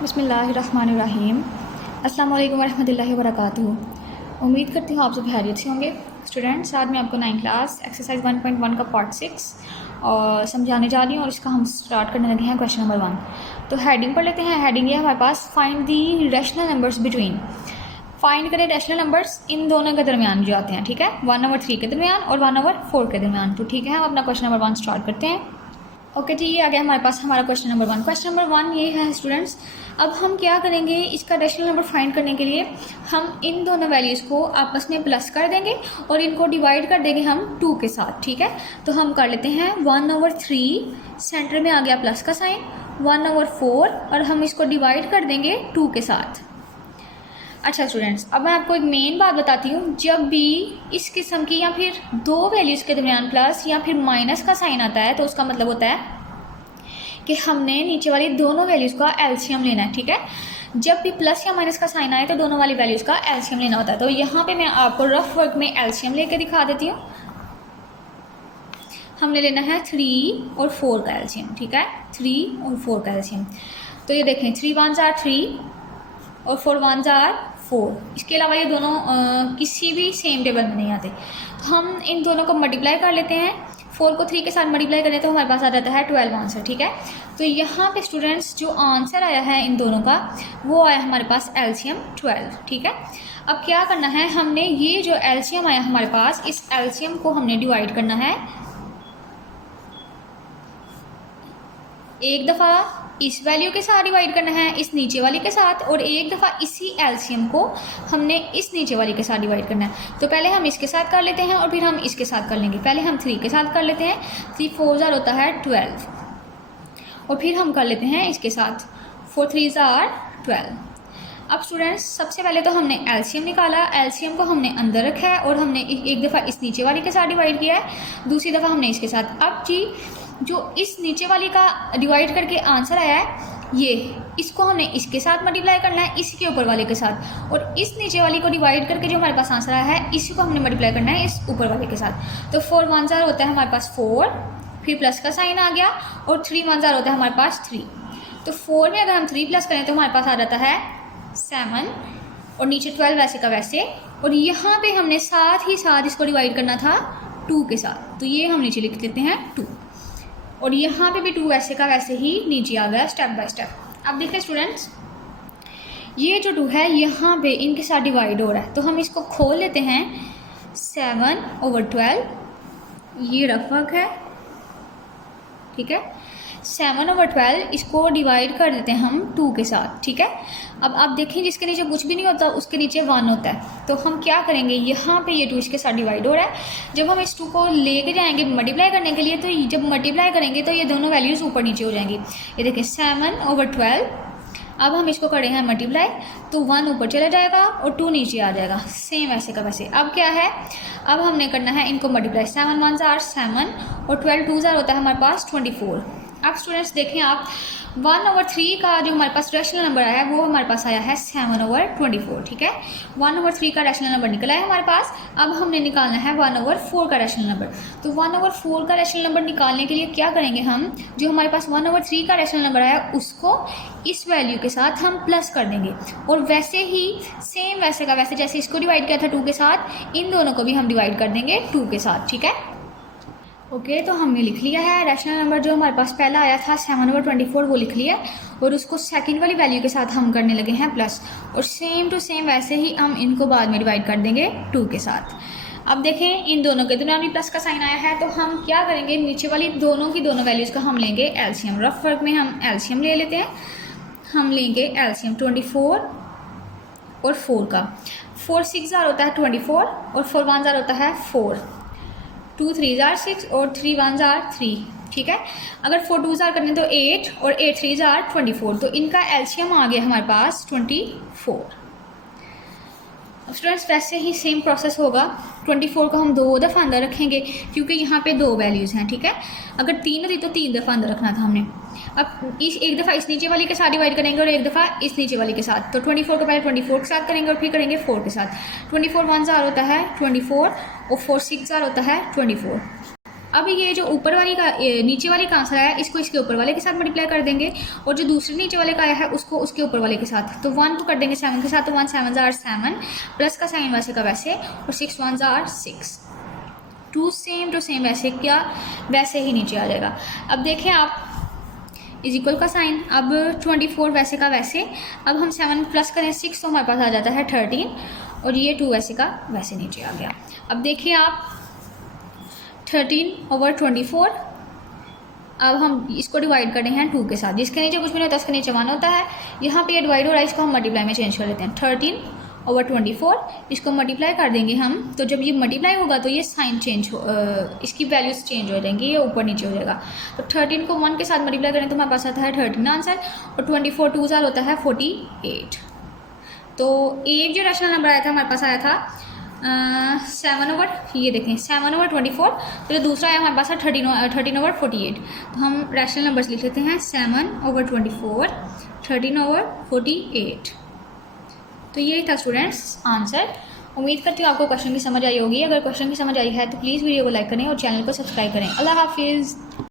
बिस्मिल्लाहिर्रहमानिर्रहीम। अस्सलाम वालेकुम रहमतुल्लाहि व बरकातुहू। उम्मीद करती हूँ आप सब खैरियत से होंगे। स्टूडेंट्स, आज मैं आपको 9 क्लास एक्सरसाइज 1.1 का पार्ट 6 और समझाने जा रही हूँ और इसका हम स्टार्ट करने लगे हैं क्वेश्चन नंबर 1। तो हेडिंग पढ़ लेते हैं। हेडिंग है हमारे पास, find the rational numbers between. Find करें रैशनल नंबर्स इन दोनों के दरमियान जो आते हैं, ठीक है, 1/3 के दरमियान और 1/4 के दरमियान। तो ठीक है, हम अपना क्वेश्चन नंबर 1 स्टार्ट करते हैं। ओके जी, ये आ गया हमारे पास हमारा क्वेश्चन नंबर 1। क्वेश्चन नंबर 1 ये है स्टूडेंट्स, अब हम क्या करेंगे, इसका रैशनल नंबर फाइंड करने के लिए हम इन दोनों वैल्यूज़ को आपस में प्लस कर देंगे और इनको डिवाइड कर देंगे हम 2 के साथ, ठीक है। तो हम कर लेते हैं 1/3, सेंटर में आ गया प्लस का साइन, 1/4 और हम इसको डिवाइड कर देंगे 2 के साथ। अच्छा स्टूडेंट्स, अब मैं आपको एक मेन बात बताती हूँ। जब भी इस किस्म की या फिर दो वैल्यूज़ के दरमियान प्लस या फिर माइनस का साइन आता है तो उसका मतलब होता है कि हमने नीचे वाली दोनों वैल्यूज़ का एलसीएम लेना है, ठीक है। जब भी प्लस या माइनस का साइन आए तो दोनों वाली वैल्यूज़ का एलसीएम लेना होता है। तो यहाँ पे मैं आपको रफ वर्क में एलसीएम लेके दिखा देती हूँ। हमने लेना है 3 और 4 का एलसीएम, ठीक है, 3 और 4 का एलसीएम। तो ये देखें, 3 1s are 3 और 4 1s are 4। इसके अलावा ये दोनों किसी भी सेम टेबल में नहीं आते। तो हम इन दोनों को मल्टीप्लाई कर लेते हैं। 4 को 3 के साथ मल्टीप्लाई करें तो हमारे पास आ जाता है 12 आंसर, ठीक है। तो यहाँ पे स्टूडेंट्स जो आंसर आया है इन दोनों का वो आया हमारे पास एलसीएम 12, ठीक है। अब क्या करना है, हमने ये जो एलसीएम आया हमारे पास, इस एलसीएम को हमने डिवाइड करना है एक दफ़ा इस वैल्यू के साथ डिवाइड करना है इस नीचे वाली के साथ, और एक दफ़ा इसी एलसीएम को हमने इस नीचे वाली के साथ डिवाइड करना है। तो पहले हम इसके साथ कर लेते हैं और फिर हम इसके साथ कर लेंगे। पहले हम 3 के साथ कर लेते हैं, 3 4s होता है 12 और फिर हम कर लेते हैं इसके साथ 4 3s 12। अब स्टूडेंट्स, सबसे पहले तो हमने एलसीएम निकाला, एलसीएम को हमने अंदर रखा है और हमने एक दफ़ा इस नीचे वाली के साथ डिवाइड किया है, दूसरी दफ़ा हमने इसके साथ। अब जी जो इस नीचे वाली का डिवाइड करके आंसर आया है ये, इसको हमने इसके साथ मल्टीप्लाई करना है इसके ऊपर वाले के साथ, और इस नीचे वाली को डिवाइड करके जो हमारे पास आंसर आया है इसी को हमने मल्टीप्लाई करना है इस ऊपर वाले के साथ। तो 4 1s होता है हमारे पास 4, फिर प्लस का साइन आ गया, और 3 1s होता है हमारे पास 3। तो 4 में अगर हम 3 प्लस करें तो हमारे पास आ जाता है 7 और नीचे 12 वैसे का वैसे, और यहाँ पे हमने साथ ही साथ इसको डिवाइड करना था 2 के साथ। तो ये हम नीचे लिख लेते हैं 2, और यहाँ पे भी 2 वैसे का वैसे ही नीचे आ गया स्टेप बाय स्टेप। अब देखिए स्टूडेंट्स, ये जो 2 है यहाँ पे इनके साथ डिवाइड हो रहा है, तो हम इसको खोल लेते हैं 7/12। ये रफ वर्क है, ठीक है। 7/12 इसको डिवाइड कर देते हैं हम 2 के साथ, ठीक है। अब आप देखें, जिसके नीचे कुछ भी नहीं होता उसके नीचे 1 होता है। तो हम क्या करेंगे, यहाँ पे ये 2 इसके साथ डिवाइड हो रहा है। जब हम इस 2 को लेके जाएंगे मल्टीप्लाई करने के लिए, तो जब मल्टीप्लाई करेंगे तो ये दोनों वैल्यूज़ ऊपर नीचे हो जाएंगी। ये देखें 7/12, अब हम इसको करें हैं मल्टीप्लाई, तो 1 ऊपर चला जाएगा और 2 नीचे आ जाएगा, सेम ऐसे का वैसे। अब क्या है, अब हमने करना है इनको मल्टीप्लाई। 7 1s are 7 और 12 2s होता है हमारे पास 24। अब स्टूडेंट्स देखें आप, 1/3 का जो हमारे पास रैशनल नंबर आया है वो हमारे पास आया है 7/24, ठीक है। 1/3 का रैशनल नंबर निकला है हमारे पास। अब हमने निकालना है 1/4 का रैशनल नंबर। तो 1/4 का रैशनल नंबर निकालने के लिए क्या करेंगे, हम जो हमारे पास 1/3 का रैशनल नंबर आया उसको इस वैल्यू के साथ हम प्लस कर देंगे, और वैसे ही सेम वैसे का वैसे जैसे इसको डिवाइड किया था 2 के साथ, इन दोनों को भी हम डिवाइड कर देंगे 2 के साथ, ठीक है। ओके, तो हमने लिख लिया है रैशनल नंबर जो हमारे पास पहला आया था 7/24, वो लिख लिया, और उसको सेकंड वाली वैल्यू के साथ हम करने लगे हैं प्लस, और सेम टू सेम वैसे ही हम इनको बाद में डिवाइड कर देंगे 2 के साथ। अब देखें, इन दोनों के दरमियान भी प्लस का साइन आया है, तो हम क्या करेंगे, नीचे वाली दोनों की दोनों वैल्यूज़ का हम लेंगे एलसीएम। रफ वर्क में हम एलसीएम ले लेते हैं। हम लेंगे एलसीएम 24 और 4 का। 4 6 होता है 24 और 4 1s होता है 4, 2 3s are 6 और 3 1s are 3, ठीक है। अगर 4 2s करने तो 8 और 8 3s are 24, तो इनका एलसीएम आ गया हमारे पास 24। स्टूडेंट्स, वैसे ही सेम प्रोसेस होगा। 24 को हम 2 दफ़ा अंदर रखेंगे क्योंकि यहाँ पे 2 वैल्यूज़ हैं, ठीक है। अगर 3 होती तो 3 दफ़ा अंदर रखना था हमने। अब एक दफ़ा इस नीचे वाली के साथ डिवाइड करेंगे और एक दफ़ा इस नीचे वाली के साथ। तो 24 को पहले 24 के साथ करेंगे और फिर करेंगे 4 के साथ। 24 1s होता है 24 और 4 6s होता है 24। अब ये जो ऊपर वाली का नीचे वाले का आंसर आया इसको इसके ऊपर वाले के साथ मल्टीप्लाई कर देंगे, और जो दूसरे नीचे वाले का आया है उसको उसके ऊपर वाले के साथ। तो 1 को कर देंगे 7 के साथ, तो 1 7 जार 7, प्लस का साइन वैसे का वैसे, और 6 1 जार 6, टू सेम वैसे क्या वैसे ही नीचे आ जाएगा। अब देखें आप इज इक्वल का साइन, अब 24 वैसे का वैसे, अब हम 7 प्लस करें 6 तो हमारे पास आ जाता है 13, और ये 2 वैसे का वैसे नीचे आ गया। अब देखिए आप 13/24, अब हम इसको डिवाइड कर रहे हैं 2 के साथ, जिसके नीचे कुछ भी नहीं होता उसके नीचे 1 होता है। यहाँ पे ये डिवाइड हो रहा है, इसको हम मल्टीप्लाई में चेंज कर लेते हैं। 13/24 इसको मल्टीप्लाई कर देंगे हम, तो जब ये मल्टीप्लाई होगा तो ये साइन चेंज हो इसकी वैल्यूज चेंज हो जाएंगी, ये ऊपर नीचे हो जाएगा। तो 13 को 1 के साथ मल्टीप्लाई करें तो हमारे पास आता है 13 आंसर, और 24 2 जार होता है 48। तो एक जो रैशनल नंबर आया था हमारे पास आया था 7 ये देखें 7/24, तो जो दूसरा आया हमारे पास है 13/48। तो हम रैशनल नंबर्स लिख लेते हैं 7/24, 13/48। तो यही था स्टूडेंट्स आंसर। उम्मीद करती हूँ आपको क्वेश्चन की समझ आई होगी। अगर क्वेश्चन की समझ आई है तो प्लीज़ वीडियो को लाइक करें और चैनल को सब्सक्राइब करें। अल्लाह हाफिज़।